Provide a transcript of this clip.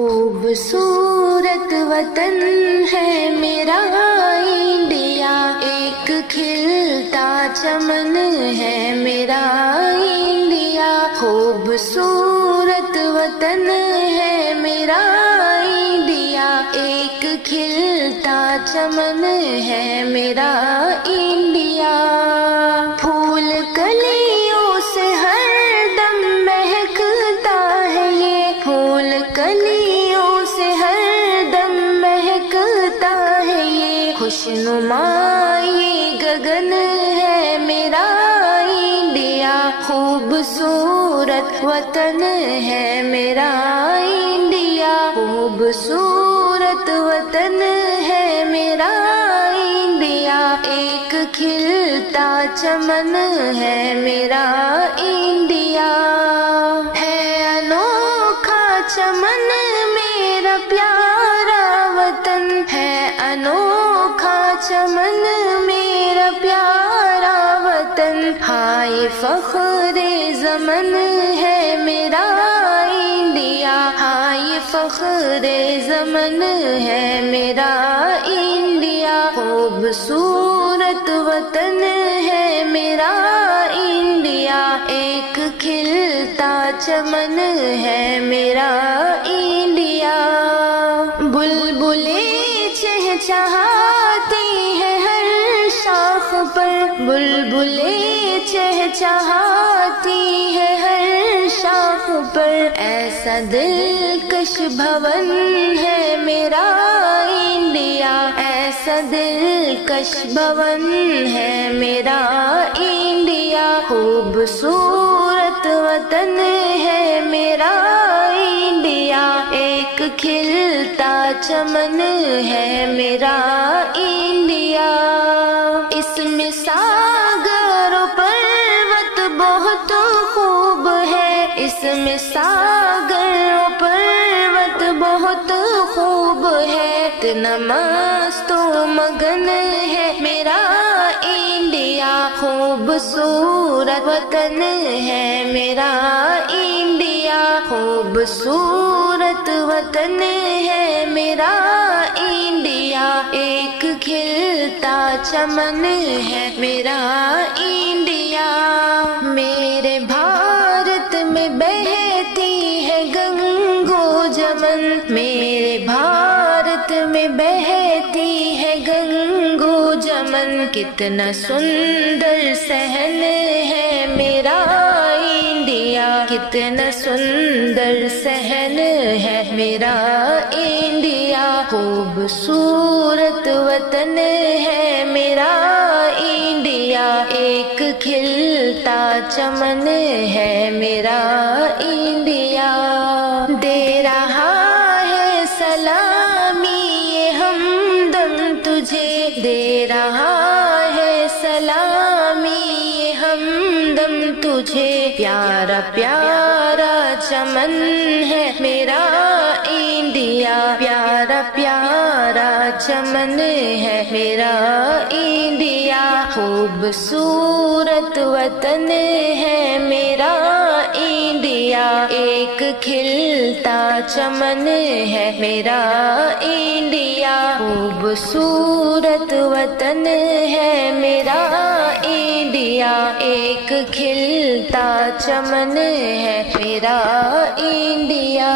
خوبصورت وطن ہے میرا انڈیا، ایک کھلتا چمن ہے میرا انڈیا، خوبصورت وطن ہے میرا انڈیا، ایک کھلتا چمن ہے میرا انڈیا، پھول کلیوں سے ہر دم مہکتا ہے یہ، پھول کلیوں سے ہر دم مہکتا ہے یہ، خوشنما یہ گگن ہے میرا انڈیا، خوبصورت وطن ہے میرا انڈیا، خوبصورت وطن ہے میرا انڈیا، ایک کھلتا چمن ہے میرا انڈیا، ہے انوکھا چمن میرا پیارا وطن، ہے انوکھا چمن میرا پیارا وطن، ہائے فخر زمن ہے میرا انڈیا، ہائے فخر زمن ہے میرا انڈیا، خوبصورت وطن ہے میرا انڈیا، ایک کھلتا چمن ہے میرا انڈیا، بلبلیں چہچہاتی ہیں ہر شاخ پر، بلبلیں چہچہاتی ہیں ہر شاخ پر، ایسا دلکش بھون ہے میرا انڈیا، ایسا دلکش بھون ہے میرا انڈیا، خوبصورت وطن ہے میرا انڈیا، ایک کھلتا چمن ہے میرا انڈیا، اس میں ساگر و پروت بہت خوب ہے، اس میں ساگر و پروت بہت خوب ہے، اتنا مست و مگن ہے میرا انڈیا، خوبصورت وطن ہے میرا انڈیا، خوبصورت وطن ہے میرا انڈیا، ایک کھلتا چمن ہے میرا انڈیا، میرے بھارت میں بہتی ہے گنگو جمن، میرے بھارت میں بہتی ہے گنگو جمن، کتنا سندر صحن ہے میرا انڈیا، کتنا سندر صحن ہے میرا انڈیا، خوبصورت وطن ہے میرا انڈیا، ایک کھلتا چمن ہے میرا انڈیا، دے رہا ہے سلامی یہ ہمدم تجھے، دے رہا ہے سلامی یہ ہمدم تجھے، پیارا پیارا چمن ہے میرا انڈیا، پیارا پیارا چمن ہے میرا انڈیا، خوبصورت وطن ہے میرا انڈیا، ایک کھلتا چمن ہے میرا انڈیا، خوبصورت وطن ہے میرا انڈیا، ایک کھلتا چمن ہے میرا انڈیا۔